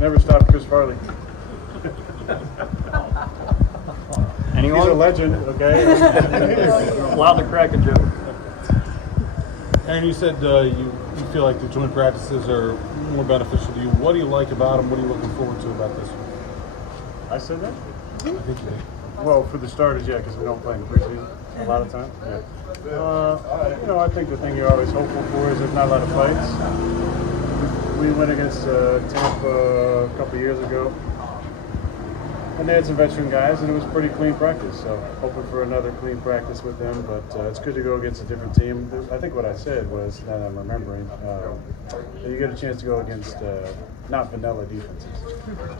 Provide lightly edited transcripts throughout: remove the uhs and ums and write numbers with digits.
Never stopped Chris Farley. Anyone? He's a legend, okay? Allowed to crack a joke. Aaron, you said you feel like the joint practices are more beneficial to you. What do you like about them? What are you looking forward to about this one? I said that? I think you did. Well, for the starters, yeah, because we don't play in the preseason a lot of time. Yeah. I think the thing you're always hopeful for is there's not a lot of fights. We went against Tampa a couple years ago, and they had some veteran guys, and it was a pretty clean practice. So hoping for another clean practice with them, but it's good to go against a different team. I think what I said was, that I'm remembering, that you get a chance to go against not vanilla defenses.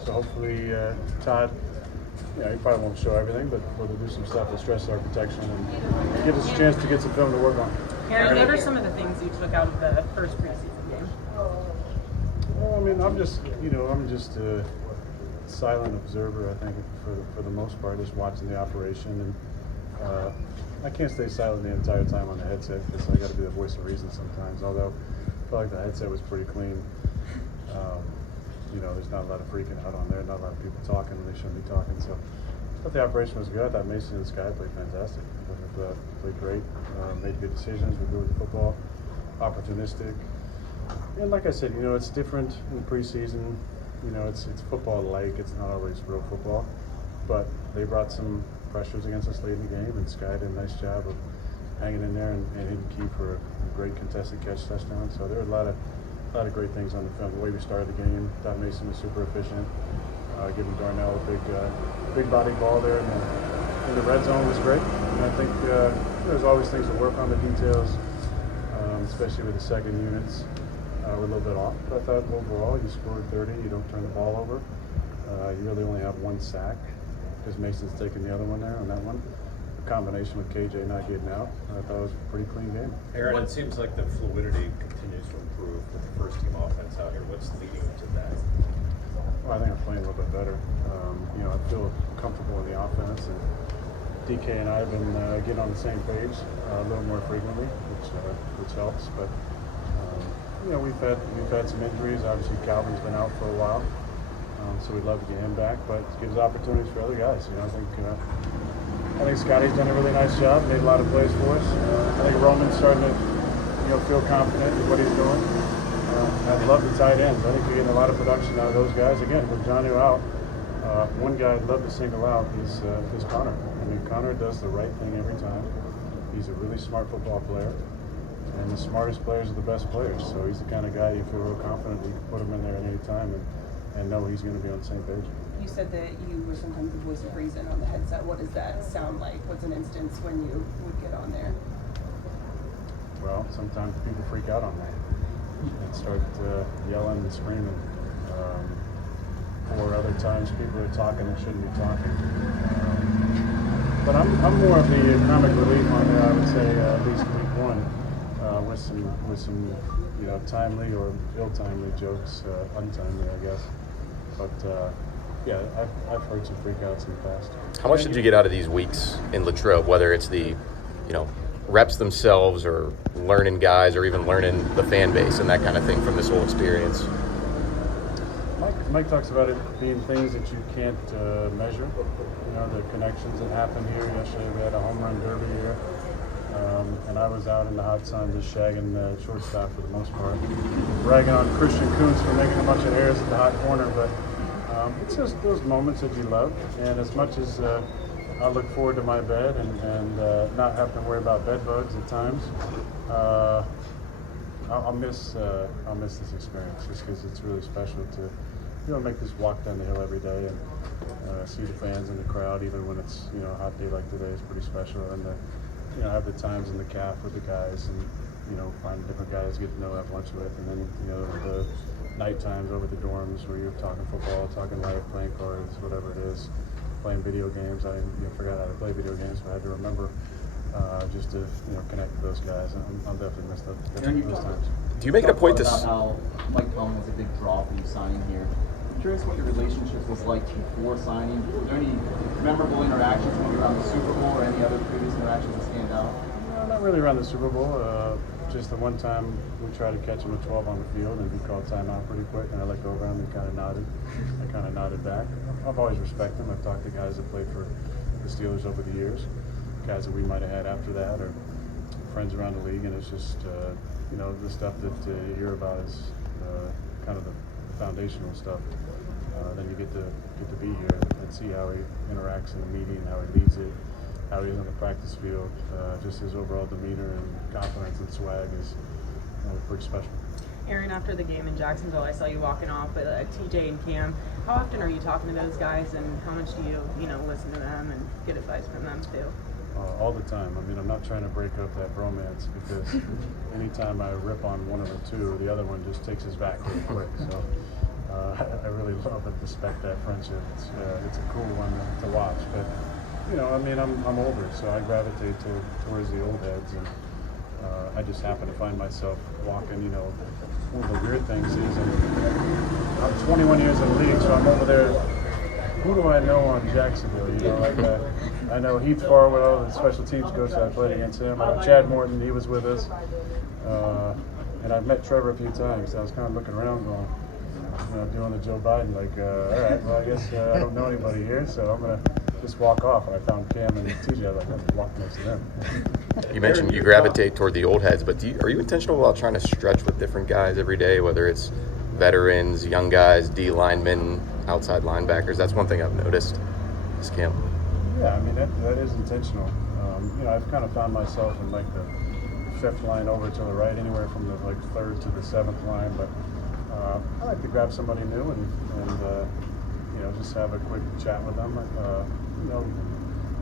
So hopefully Todd, he probably won't show everything, but we'll do some stuff with stress our protection and give us a chance to get some film to work on. Aaron, what are some of the things you took out of the first preseason game? Well, I mean, I'm just a silent observer, I think, for the most part, just watching the operation. And I can't stay silent the entire time on the headset because I got to be the voice of reason sometimes, although I felt like the headset was pretty clean. There's not a lot of freaking out on there, not a lot of people talking when they shouldn't be talking. So I thought the operation was good. I thought Mason and Scotty played fantastic. They played great, made good decisions, were good with football, opportunistic. And like I said, it's different in preseason. It's football-like. It's not always real football. But they brought some pressures against us late in the game, and Sky did a nice job of hanging in there and hitting key for a great contested catch touchdown. So there were a lot of great things on the film. The way we started the game, thought Mason was super efficient. Giving Darnell a big body ball there in the red zone was great. And I think there's always things to work on, the details, especially with the second units. We're a little bit off, but I thought overall you scored 30, you don't turn the ball over. You really only have one sack because Mason's taking the other one there on that one. A combination with KJ not getting out, I thought it was a pretty clean game. Aaron, it seems like the fluidity continues to improve with the first team offense out here. What's leading to that? Well, I think I'm playing a little bit better. I feel comfortable in the offense, and DK and I have been getting on the same page a little more frequently, which helps. But we've had some injuries. Obviously, Calvin's been out for a while, so we'd love to get him back. But it gives opportunities for other guys. I think Scotty's done a really nice job, made a lot of plays for us. I think Roman's starting to feel confident in what he's doing. I love the tight ends. I think we're getting a lot of production out of those guys. Again, with Johnny out, one guy I'd love to single out is Connor. I mean, Connor does the right thing every time. He's a really smart football player. And the smartest players are the best players. So he's the kind of guy you feel real confident you can put him in there at any time and know he's going to be on the same page. You said that you were sometimes the voice of reason on the headset. What does that sound like? What's an instance when you would get on there? Well, sometimes people freak out on that and start yelling and screaming. Or other times people are talking and shouldn't be talking. But I'm more of the comic relief on there, I would say, at least week one, with some timely or ill-timely jokes, untimely, I guess. But yeah, I've heard some freakouts in the past. How much did you get out of these weeks in Latrobe, whether it's the, reps themselves or learning guys or even learning the fan base and that kind of thing from this whole experience? Mike talks about it being things that you can't measure. The connections that happen here. Yesterday we had a home run derby here. And I was out in the hot sun just shagging the shortstop for the most part. Bragging on Christian Kuntz for making a bunch of errors at the hot corner, but it's just those moments that you love. And as much as I look forward to my bed and not having to worry about bed bugs at times, I'll miss this experience just because it's really special to make this walk down the hill every day and see the fans in the crowd, even when it's a hot day like today is pretty special. And have the times in the calf with the guys and find different guys to get to know, have lunch with, and then the night times over the dorms where you're talking football, talking life, playing cards, whatever it is, playing video games. I forgot how to play video games, but I had to remember just to connect with those guys. I'll definitely miss those times. Do you make it a point to about how Mike Tomlin was a big draw for you signing here? I'm curious what your relationship was like before signing. Were there any memorable interactions when you were around the Super Bowl or any other previous interactions that stand out? No, not really around the Super Bowl. just the one time we tried to catch him at 12 on the field, and he called timeout pretty quick, and I looked over at him and kind of nodded. I kind of nodded back. I've always respected him. I've talked to guys that played for the Steelers over the years, guys that we might have had after that, or friends around the league, and it's just, you know, the stuff that you hear about is kind of the foundational stuff. Then you get to be here and see how he interacts in the meeting, how he leads it, how he is on the practice field. Just his overall demeanor and confidence and swag is pretty special. Aaron, after the game in Jacksonville, I saw you walking off with TJ and Cam. How often are you talking to those guys, and how much do you listen to them and get advice from them too? All the time. I mean, I'm not trying to break up that bromance, because anytime I rip on one of the two, the other one just takes his back really quick. So I really love and respect that friendship. It's a cool one to watch. But I mean, I'm older, so I gravitate towards the old heads, and I just happen to find myself walking. One of the weird things is, I'm 21 years in the league, so I'm over there. Who do I know on Jacksonville? I know Heath Farwell, the special teams coach. I played against him. I know Chad Morton, he was with us. And I've met Trevor a few times. I was kind of looking around going, doing the Joe Biden, all right, well, I guess I don't know anybody here, so I'm going to just walk off. And I found Cam and TJ, I'm going to walk next to them. You mentioned you gravitate toward the old heads, but are you intentional about trying to stretch with different guys every day, whether it's veterans, young guys, D linemen, outside linebackers? That's one thing I've noticed this camp. Yeah, I mean, that is intentional. I've kind of found myself in the fifth line over to the right, anywhere from the third to the seventh line, but I like to grab somebody new and just have a quick chat with them.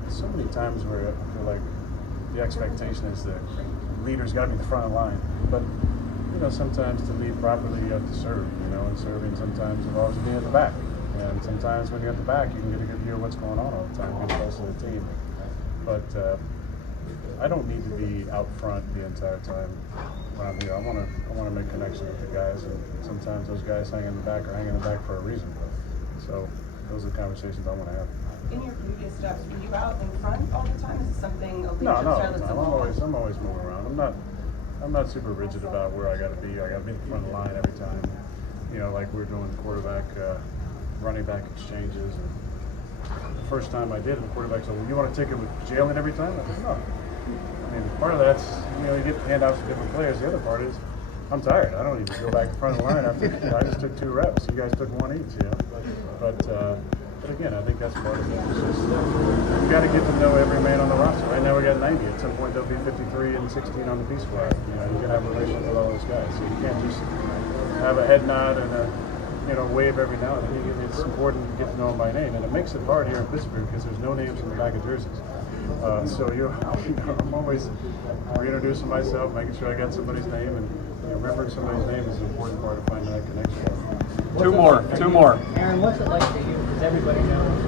So many times where I feel like the expectation is the leader's got to be the front of the line, but sometimes to lead properly you have to serve. And serving sometimes involves being at the back, and sometimes when you're at the back you can get a good view of what's going on all the time, being close to the team. But I don't need to be out front the entire time when I'm here. I want to make connections with the guys, and sometimes those guys hang in the back for a reason. So those are the conversations I want to have. In your previous steps, were you out in front all the time? Is it something a leadership No. style that's I'm always moving around. I'm not super rigid about where I got to be. I got to be in the front of the line every time. Like we're doing quarterback, running back exchanges. And the first time I did, the quarterback said, "Well, you want to take it with Jalen every time?" I said, "No." I mean, part of that's you get handouts to different players. The other part is I'm tired. I don't even go back in front of the line after. I just took 2 reps. You guys took 1 each. But again, I think that's part of it. It's just you got to get to know every man on the roster. Right now we got 90. At some point there'll be 53 and 16 on the B squad. You can have relations with all those guys. So you can't just have a head nod and a wave every now and then. It's important to get to know them by name, and it makes it hard here in Pittsburgh because there's no names on the back of jerseys. So I'm always reintroducing myself, making sure I got somebody's name, and remembering somebody's name is an important part of finding that connection. Two more. Aaron, what's it like for you? Because everybody knows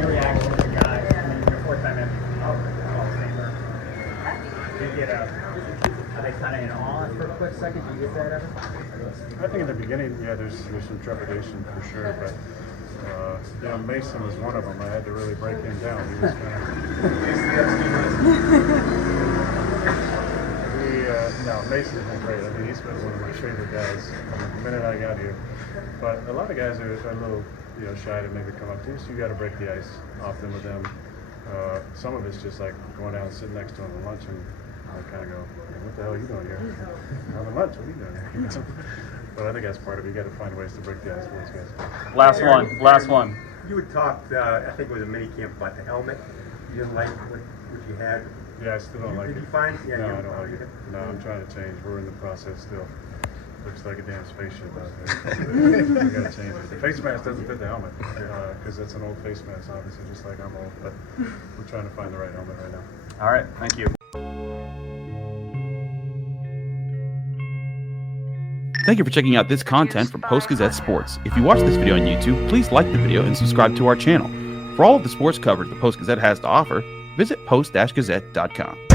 your reaction to the guys. I mean, your 4th-time MVP, Hall of Famer. Did you get are they kind of in awe for a quick second? Do you get that ever? I think in the beginning, there's some trepidation for sure, but Mason was one of them. I had to really break him down. He was Mason's been great. I mean, he's been one of my favorite guys from the minute I got here. But a lot of guys are a little, shy to maybe come up to you, so you got to break the ice often with them. Some of it's just like going down and sitting next to them at lunch, and I kind of go, "What the hell are you doing here? Having lunch? What are you doing here?" But I think that's part of it. You got to find ways to break the ice with those guys. Last one. You had talked, I think it was a mini camp, about the helmet. You didn't like what you had. Yeah, I still don't like it. Did you find? No, I don't like it. No, I'm trying to change. We're in the process still. Looks like a damn spaceship out there. We got to change it. The face mask doesn't fit the helmet because it's an old face mask, obviously, just like I'm old. But we're trying to find the right helmet right now. All right, thank you. Thank you for checking out this content from Post-Gazette Sports. If you watch this video on YouTube, please like the video and subscribe to our channel. For all of the sports coverage the Post-Gazette has to offer, visit post-gazette.com.